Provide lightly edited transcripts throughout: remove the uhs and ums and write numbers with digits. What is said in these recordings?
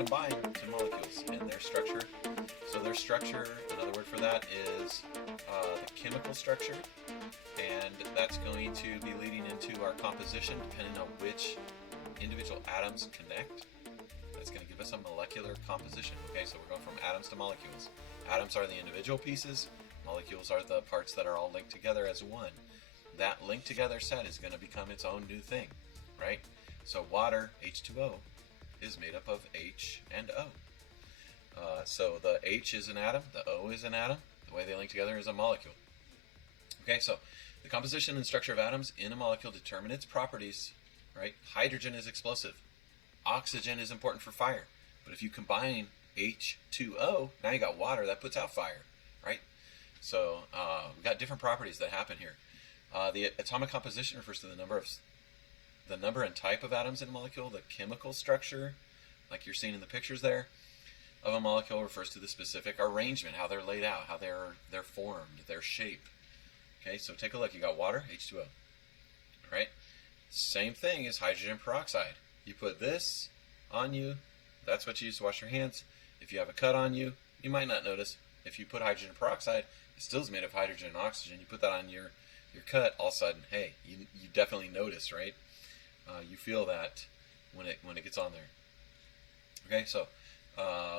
combine two molecules in their structure. So their structure, another word for that is the chemical structure, and that's going to be leading into our composition depending on which individual atoms connect. That's going to give us a molecular composition. Okay, so we're going from atoms to molecules. Atoms are the individual pieces, molecules are the parts that are all linked together as one. That linked together set is going to become its own new thing, right? So water, H2O, is made up of H and O. So the H is an atom, the O is an atom. The way they link together is a molecule. Okay, so the composition and structure of atoms in a molecule determine its properties, right? Hydrogen is explosive. Oxygen is important for fire. But if you combine H2O, now you got water that puts out fire, right? So we've got different properties that happen here. The atomic composition refers to the number and type of atoms in a molecule. The chemical structure, like you're seeing in the pictures there, of a molecule refers to the specific arrangement, how they're laid out, how they're formed, their shape. Okay, so take a look. You got water, H2O. Right? Same thing as hydrogen peroxide. You put this on you, that's what you use to wash your hands. If you have a cut on you, you might not notice. If you put hydrogen peroxide, it still is made of hydrogen and oxygen. You put that on your cut, all of a sudden, hey, you definitely notice, right? You feel that when it gets on there. Okay, so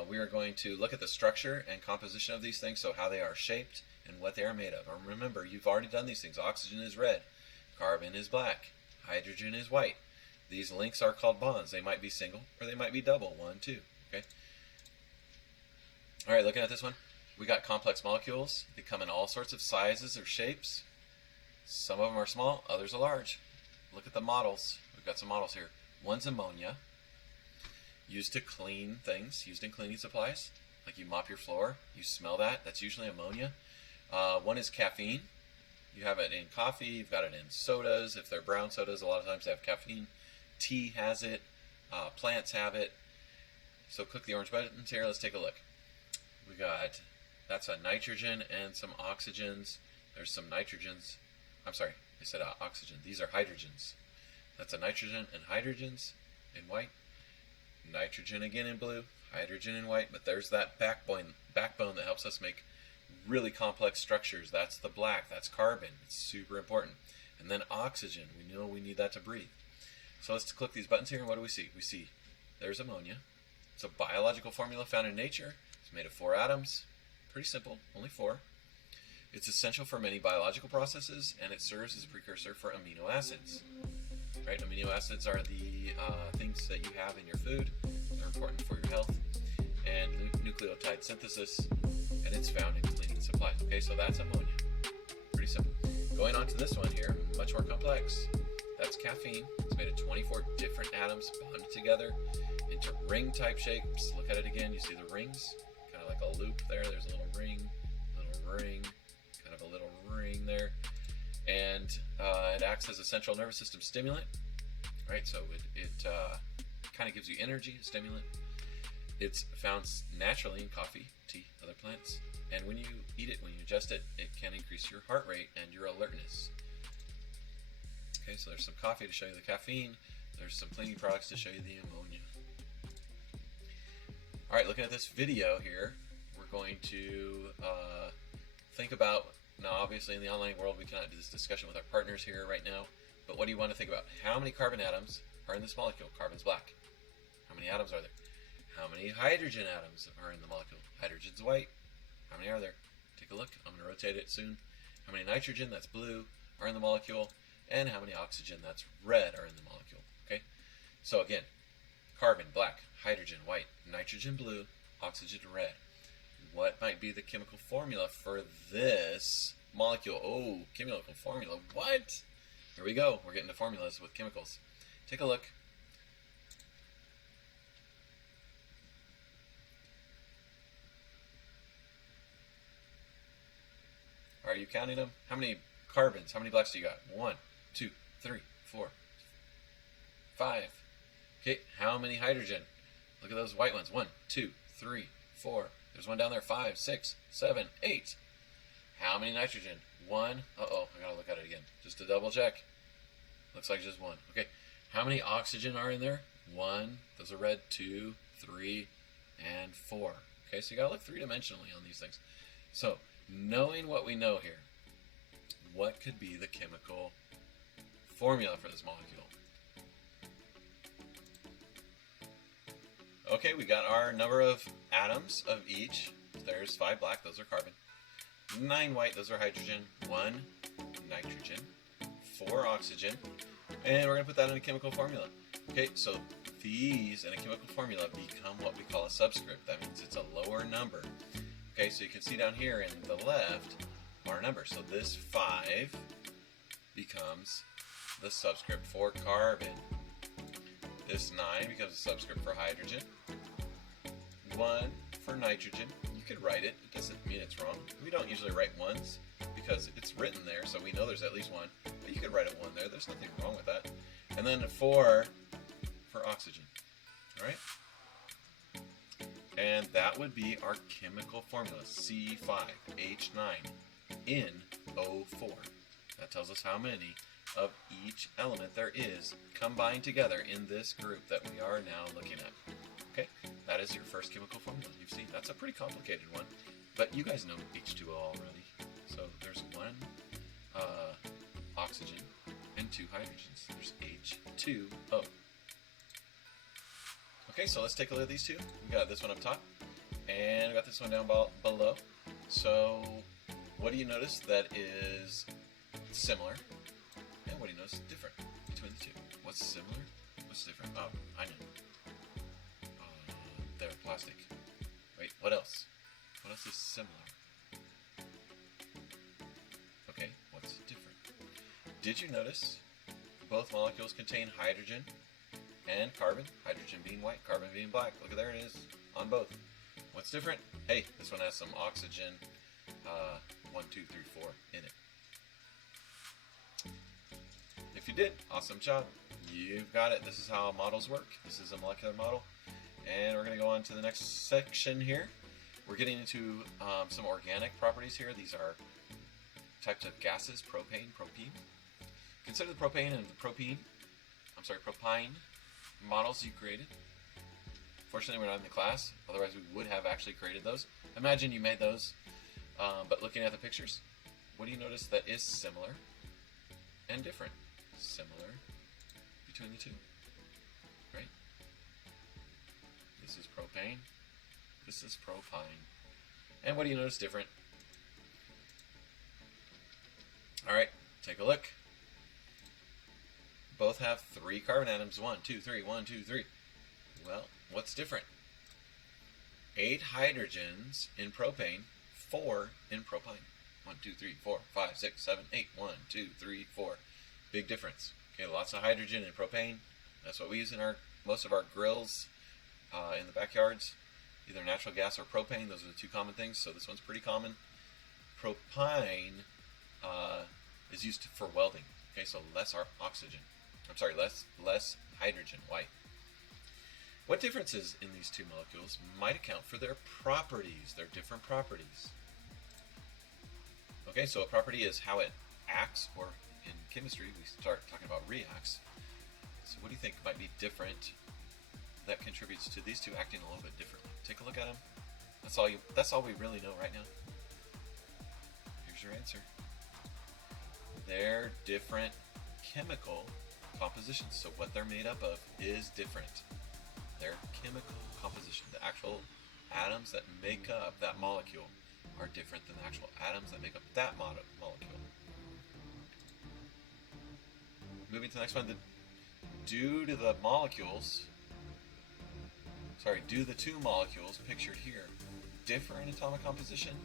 we are going to look at the structure and composition of these things, so how they are shaped and what they are made of. And remember, you've already done these things. Oxygen is red, carbon is black, hydrogen is white. These links are called bonds. They might be single or they might be double, 1, 2. Okay. All right, looking at this one, we got complex molecules. They come in all sorts of sizes or shapes. Some of them are small, others are large. Look at the models. We've got some models here. One's ammonia, used to clean things, used in cleaning supplies. Like you mop your floor, you smell that, that's usually ammonia. One is caffeine. You have it in coffee, you've got it in sodas. If they're brown sodas, a lot of times they have caffeine. Tea has it, plants have it. So click the orange buttons here, let's take a look. We got, that's a nitrogen and some oxygens. There's some nitrogens. I'm sorry, I said oxygen. These are hydrogens. That's a nitrogen and hydrogens in white. Nitrogen again in blue, hydrogen in white, but there's that backbone that helps us make really complex structures. That's the black, that's carbon. It's super important. And then oxygen, we know we need that to breathe. So let's click these buttons here, and what do we see? We see there's ammonia. It's a biological formula found in nature. It's made of 4 atoms. Pretty simple, only 4. It's essential for many biological processes, and it serves as a precursor for amino acids. Right? Amino acids are the things that you have in your food. They're important for your health. And nucleotide synthesis, and it's found in cleaning supplies. Okay, so that's ammonia. Pretty simple. Going on to this one here, much more complex. That's caffeine. It's made of 24 different atoms bonded together into ring-type shapes. Look at it again. You see the rings? Kind of like a loop there. There's a little ring, kind of a little ring there. And it acts as a central nervous system stimulant. Right, so it kind of gives you energy, a stimulant. It's found naturally in coffee, tea, other plants. And when you eat it, when you ingest it, it can increase your heart rate and your alertness. Okay, so there's some coffee to show you the caffeine. There's some cleaning products to show you the ammonia. All right, looking at this video here, we're going to think about, now obviously in the online world we cannot do this discussion with our partners here right now, but what do you want to think about? How many carbon atoms are in this molecule? Carbon's black. How many atoms are there? How many hydrogen atoms are in the molecule? Hydrogen's white. How many are there? Take a look. I'm going to rotate it soon. How many nitrogen, that's blue, are in the molecule? And how many oxygen, that's red, are in the molecule? Okay? So again, carbon, black, hydrogen, white, nitrogen, blue, oxygen, red. What might be the chemical formula for this molecule? Oh, chemical formula. What? Here we go. We're getting to formulas with chemicals. Take a look. Are you counting them? How many carbons? How many blacks do you got? 1, 2, 3, 4, 5. Okay, how many hydrogen? Look at those white ones. 1, 2, 3, 4. There's one down there. 5, 6, 7, 8. How many nitrogen? 1. Uh-oh, I gotta look at it again. Just to double check. Looks like just 1. Okay, how many oxygen are in there? 1. Those are red. 2, 3, and 4. Okay, so you gotta look three-dimensionally on these things. So, knowing what we know here, what could be the chemical formula for this molecule? Okay, we got our number of atoms of each. There's 5 black, those are carbon. 9 white, those are hydrogen. 1 nitrogen. 4 oxygen. And we're going to put that in a chemical formula. Okay, so these in a chemical formula become what we call a subscript. That means it's a lower number. Okay, so you can see down here in the left our number. So this 5 becomes the subscript for carbon. This 9 becomes a subscript for hydrogen. 1 for nitrogen. You could write it. It doesn't mean it's wrong. We don't usually write 1s because it's written there, so we know there's at least 1. But you could write a 1 there. There's nothing wrong with that. And then a 4 for oxygen. All right? And that would be our chemical formula, C5H9NO4. That tells us how many of each element there is combined together in this group that we are now looking at. Okay, that is your first chemical formula. You've seen that's a pretty complicated one, but you guys know H2O already. So there's 1 oxygen and 2 hydrogens. There's H2O. Okay, so let's take a look at these two. We got this one up top, and we got this one down below. So what do you notice that is similar? And what do you notice different between the two? What's similar? What's different? Oh, I know. They're plastic. Wait, what else? What else is similar? Okay, what's different? Did you notice both molecules contain hydrogen and carbon? Hydrogen being white, carbon being black. Look, there it is on both. What's different? Hey, this one has some oxygen 1, 2, 3, 4 in it. If you did, awesome job. You've got it. This is how models work. This is a molecular model. And we're going to go on to the next section here. We're getting into some organic properties here. These are types of gases, propane, propene. Consider the propane and the propene models you created. Fortunately, we're not in the class. Otherwise, we would have actually created those. Imagine you made those, but looking at the pictures, what do you notice that is similar and different? Similar between the two, right? This is propane. This is propine. And what do you notice different? All right, take a look. Both have 3 carbon atoms. 1, 2, 3. 1, 2, 3. Well, what's different? 8 hydrogens in propane, 4 in propine. 1, 2, 3, 4, 5, 6, 7, 8. 1, 2, 3, 4. Big difference. Okay, lots of hydrogen in propane. That's what we use in most of our grills in the backyards. Either natural gas or propane. Those are the 2 common things. So this one's pretty common. Propine is used for welding. Okay, so less hydrogen, white. What differences in these 2 molecules might account for their properties, their different properties? Okay, so a property is how it acts, or in chemistry we start talking about reacts. So what do you think might be different that contributes to these 2 acting a little bit differently? Take a look at them. That's all we really know right now. Here's your answer. They're different chemical compositions. So what they're made up of is different. Their chemical composition, the actual atoms that make up that molecule, are different than the actual atoms that make up that molecule. Moving to the next one, do the 2 molecules pictured here differ in atomic composition?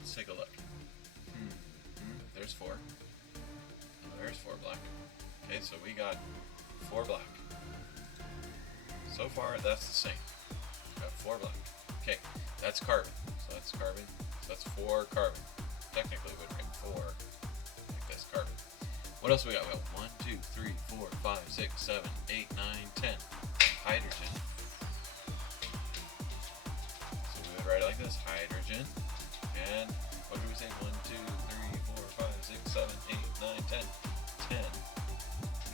Let's take a look. There's 4. There's 4 black. Okay, so we got 4 black. So far, that's the same. We got 4 black. Okay, that's carbon. So that's carbon. So that's 4 carbon. Technically, we'd write 4 like this, carbon. What else we got? We got 1, 2, 3, 4, 5, 6, 7, 8, 9, 10. Hydrogen. So we would write it like this, hydrogen. And what did we say? 1, 2, 3, 4, 5, 6, 7, 8, 9, 10. 10.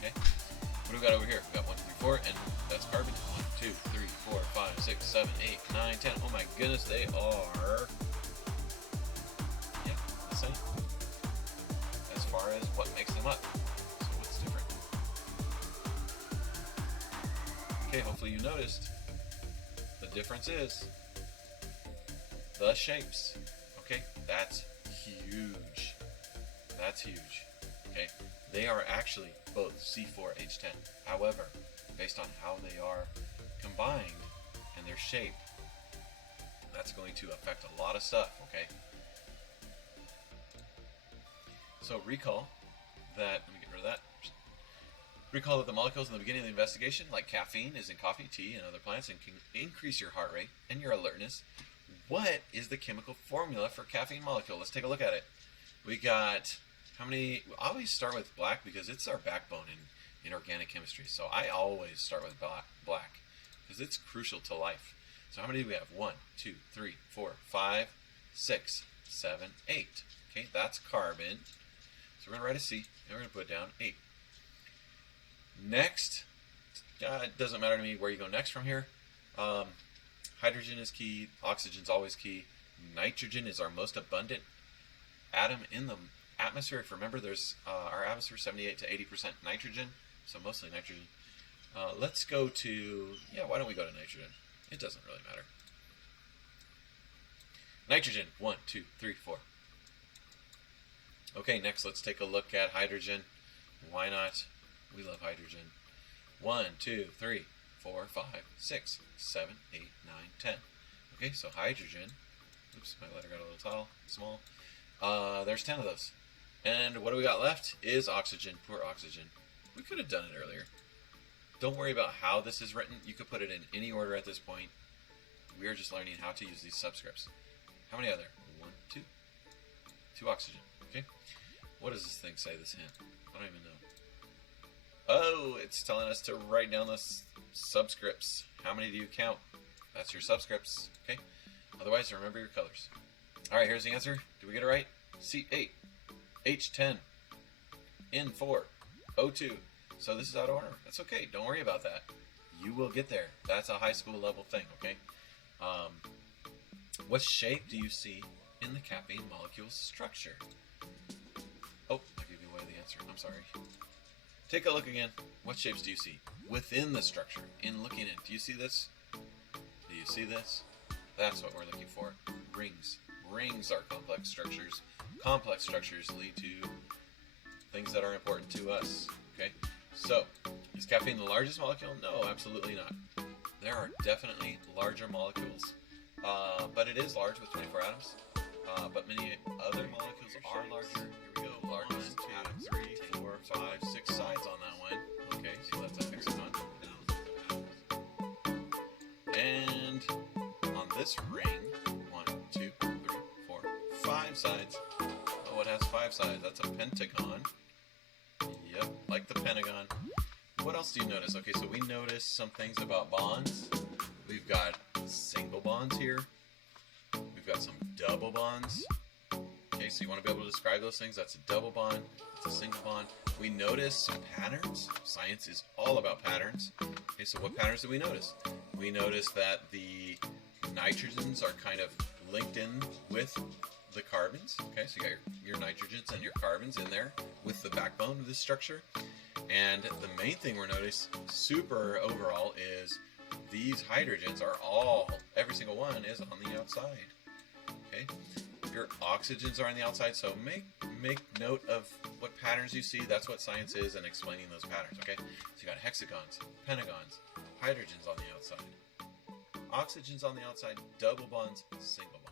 Okay. What do we got over here? We got 1, 2, 3, 4, and that's carbon. 1, 2, 3, 4, 6, 7, 8, 9, 10. Oh my goodness, they are, yeah, the same as far as what makes them up. So what's different? Okay, hopefully you noticed. The difference is the shapes. Okay, that's huge. That's huge. Okay, they are actually both C4H10. However, based on how they are combined and their shape, that's going to affect a lot of stuff. Okay, so recall that. Let me get rid of that. Recall that the molecules in the beginning of the investigation, like caffeine, is in coffee, tea, and other plants, and can increase your heart rate and your alertness. What is the chemical formula for caffeine molecule? Let's take a look at it. We got how many? I always start with black because it's our backbone in organic chemistry. So I always start with black because it's crucial to life. So how many do we have? 1, 2, 3, 4, 5, 6, 7, 8. Okay, that's carbon. So we're going to write a C, and we're going to put down 8. Next, it doesn't matter to me where you go next from here. Hydrogen is key. Oxygen's always key. Nitrogen is our most abundant atom in the atmosphere. If you remember, there's our atmosphere 78 to 80% nitrogen, so mostly nitrogen. Let's go to, why don't we go to nitrogen? It doesn't really matter. Nitrogen, 1, 2, 3, 4. Okay, next let's take a look at hydrogen. Why not? We love hydrogen. 1, 2, 3, 4, 5, 6, 7, 8, 9, 10. Okay, so hydrogen. Oops, my letter got a little small. There's 10 of those. And what do we got left is oxygen. Poor oxygen. We could have done it earlier. Don't worry about how this is written. You could put it in any order at this point. We are just learning how to use these subscripts. How many are there? 1, 2. 2 oxygen. Okay. What does this thing say, this hint? I don't even know. Oh, it's telling us to write down the subscripts. How many do you count? That's your subscripts. Okay. Otherwise, remember your colors. All right, here's the answer. Did we get it right? C8, H10, N4, O2. So this is out of order. That's okay. Don't worry about that. You will get there. That's a high school level thing, okay? What shape do you see in the caffeine molecule's structure? Oh, I gave you away the answer. I'm sorry. Take a look again. What shapes do you see within the structure? In looking in, do you see this? Do you see this? That's what we're looking for. Rings. Rings are complex structures. Complex structures lead to things that are important to us. Okay? So, is caffeine the largest molecule? No, absolutely not. There are definitely larger molecules, but it is large with 24 atoms. But many other molecules are larger. Here we go. Larger than 2, 3, 4, 5, 6 sides on that one. Okay, so that's a hexagon. And on this ring, 1, 2, 3, 4, 5 sides. Oh, it has 5 sides. That's a pentagon. Yep, like the pentagon. What else do you notice? Okay, so we notice some things about bonds. We've got single bonds here. We've got some double bonds. Okay, so you want to be able to describe those things. That's a double bond. It's a single bond. We notice some patterns. Science is all about patterns. Okay, so what patterns do we notice? We notice that the nitrogens are kind of linked in with the carbons. Okay, so you got your nitrogens and your carbons in there with the backbone of this structure. And the main thing we're noticing super overall is these hydrogens are all, every single one is on the outside. Okay, your oxygens are on the outside, so make note of what patterns you see. That's what science is, and explaining those patterns. Okay, so you got hexagons, pentagons, hydrogens on the outside, oxygens on the outside, double bonds, single bonds.